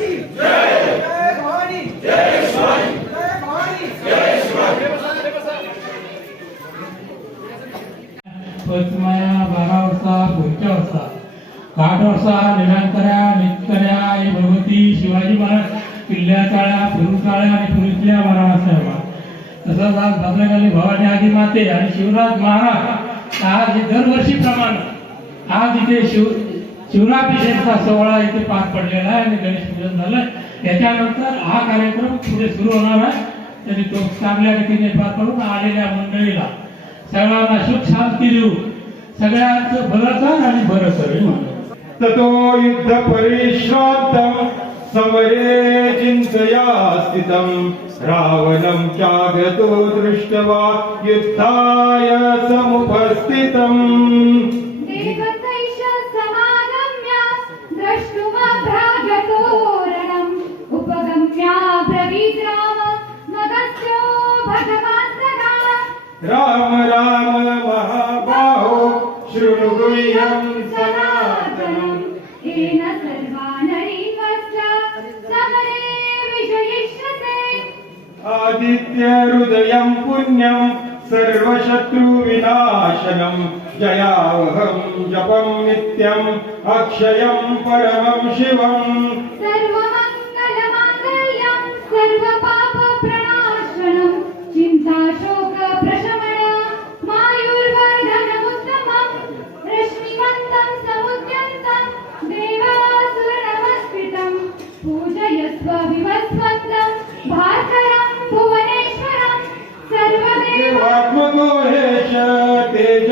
की जय भवानी. जय भवानी बारा वर्षा पुढच्या वर्षा. आठ वर्षा भगवती शिवाजी महाराज किल्ल्या काळ्या आणि पुरीतल्या महाराज साहेबा. तसंच आज भद्रकाली भवानी आदी माते आणि शिवराज महाराज आज दरवर्षी दरवर्षीप्रमाणे आज इथे शिव शिवराभिषेकचा सोहळा इथे पार पडलेला आहे आणि गणेश पूजन झालं त्याच्यानंतर हा कार्यक्रम पुढे सुरू होणार आहे. तरी तो चांगल्या रीतीने पार पडून आलेल्या मंडळीला सगळ्यांना सुख शांती देऊ. सगळ्यांचं भलं आणि बरं कर ततो युद्ध परिश्रांत समरे चिंतया स्थितम. रावणं चागतो दृष्टवा युद्धाय समुपस्थितम. राम राम महाबाहो शृणु गुह्यं सनातनम् येन सर्वा नरीकश्च समरे विजयिष्यते। आदित्य हृदयं पुण्यं सर्वशत्रुविनाशनं जयावहं जपं नित्यम् अक्षयं परमं शिवम्।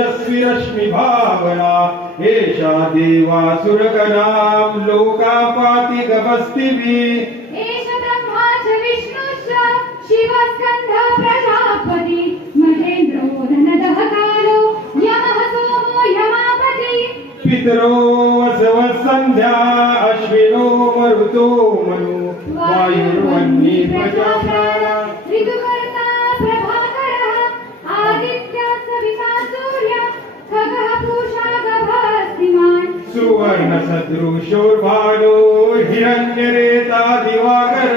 तेजस्वी रश्मि भावना एषा देवासुरगणां लोकापाति गभस्तिभिः पितरो वसव सन्ध्या अश्विनो मरुतो मनु वायुर्वन्नी प्रजाप्राणा सुवर्ण सदृशोर्भानो हिरण्यरेता दिवाकर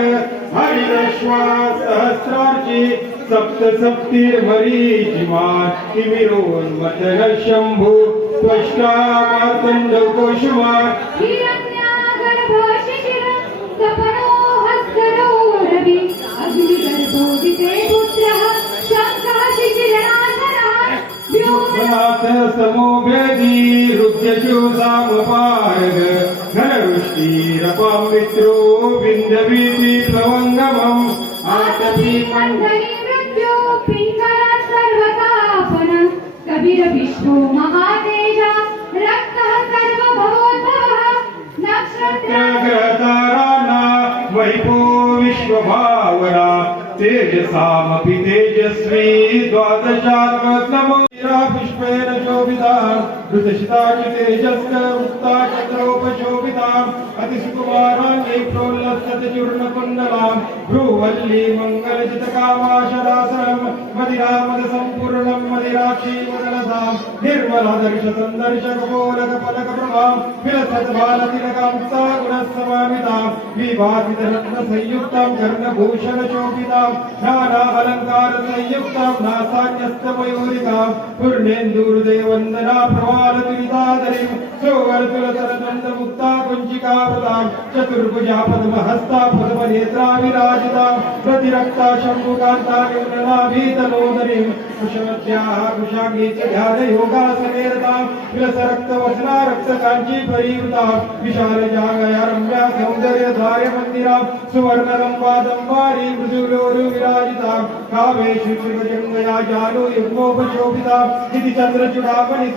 हरिदश्वा सहस्रार्ची सप्त सप्तिर्मरीचिमान् तिमिरोन्मथन शम्भु त्वष्टा मार्तण्ड कोशुमान् हिरण्यागर्भो शिशिरः सपनो हस्तरो रवि अग्निगर्भोदिते व्योमनाथ नाथ समोभेदी रुद्यशो सामपारग घनवृष्टिरपां मित्रो विन्दवीति प्लवङ्गमम् आतपी मण्डली मृत्यो पिङ्गल सर्वतापन कबीर विष्णु महातेजा रक्तः सर्वभवोद्भवः नक्षत्र ग्रहताराणा वैभो विश्वभावना। तेजसामपि तेजस्वी द्वादशात्मतमो पुष्पेण शोभिता ऋतशिताचि तेजस्क उक्ता चक्रोपशोभिता अतिसुकुमाराङ्गै प्रोल्लसतचूर्णकुण्डलां भ्रूवल्ली मङ्गलजितकामाशरासनं मदिरामद सम्पूर्णं मदिराक्षी वदनसां निर्मलादर्श सन्दर्शक पोलक पलक प्रभां विलसत् बालतिलकां सा गुणसमामितां विभासितरत्न संयुक्तां कर्णभूषण शोभितां नाना अलङ्कार संयुक्तां नासान्यस्तमयूरिकां पूर्णेन्दुर्देवन्दना प्रवाल दुरितादरिं सोवर्तुलतरदण्ड मुक्ता कुञ्चिकावृतां चतुर्भुजा हस्ता पद्मनेत्रा विराजितां प्रतिरक्ता शम्भुकान्ता निम्ननाभीतलोदरीं कुशवत्याः कुशाङ्गी च ध्यानयोगासनेरतां विलसरक्तवसना रक्तकाञ्ची परिवृतां विशालजागया रम्या सौन्दर्यधार्यमन्दिरा सुवर्णलम्बादम्बारी मृदुलोरु विराजितां कामेषु शिवजङ्गया जानु युग्मोपशोभिता इति चन्द्रचूडामणि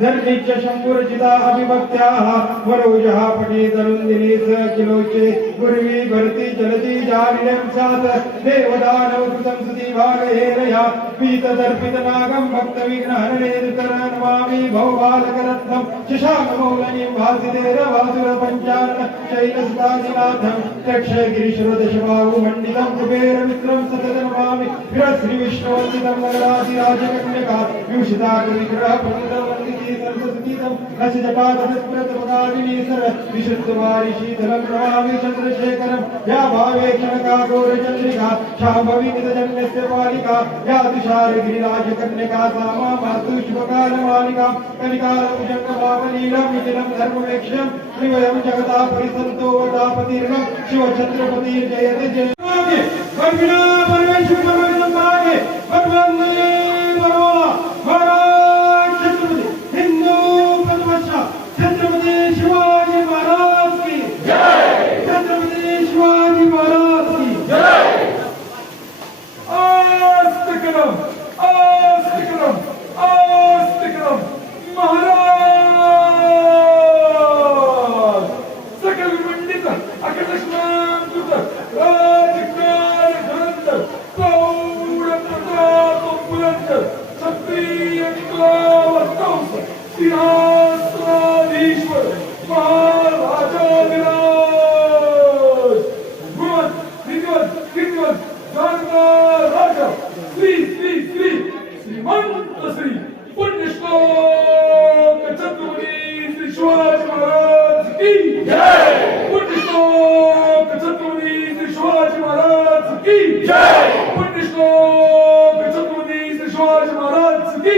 धर्मी च शम्भुरचिता अभिभक्त्याः वरोजः पठेतरुन्दिनी स किलोचे गुर्वी भरती चलती जालिनं सात देवदानव कृतं स्तुति भागहेरया पीतदर्पितनागं भक्तविघ्नहरणे नमामि भवबालकरत्नं शशाकमौलनीं भासितेरवासुरपञ्चानन शैलसुतादिनाथं दक्षगिरिश्वरदशबाहुमण्डितं कुबेरमित्रं सततनमामि विरश्रीविष्णुवन्दितं मङ्गलादिराजकन्यका विभूषिताकविग्रह पंडितवन्दिती सरस्वती विश्वसं चन्द्रशेखरं या भावे जनका गौरचन्द्रिका निजन्यस्य बालिका या तुषारगिरिराजकन्यका सा मा मातु शुभकालमालिका कलिकालमुजङ्गमावलीलं विजलं धर्मवेक्ष्यं त्रिवयं जगता परिसन्तो वदापतिर्गं शिवछत्रपतिर्जयति जय। वर्मिणा परमेश्वर परमेश्वर मागे भगवंते बरोला श्री पुण्यश्लोक छत्रपती श्री शिवाजी महाराज की जय! पुण्यश्लोक छत्रपती श्री शिवाजी महाराज की जय! पुण्यश्लोक छत्रपती श्री महाराज की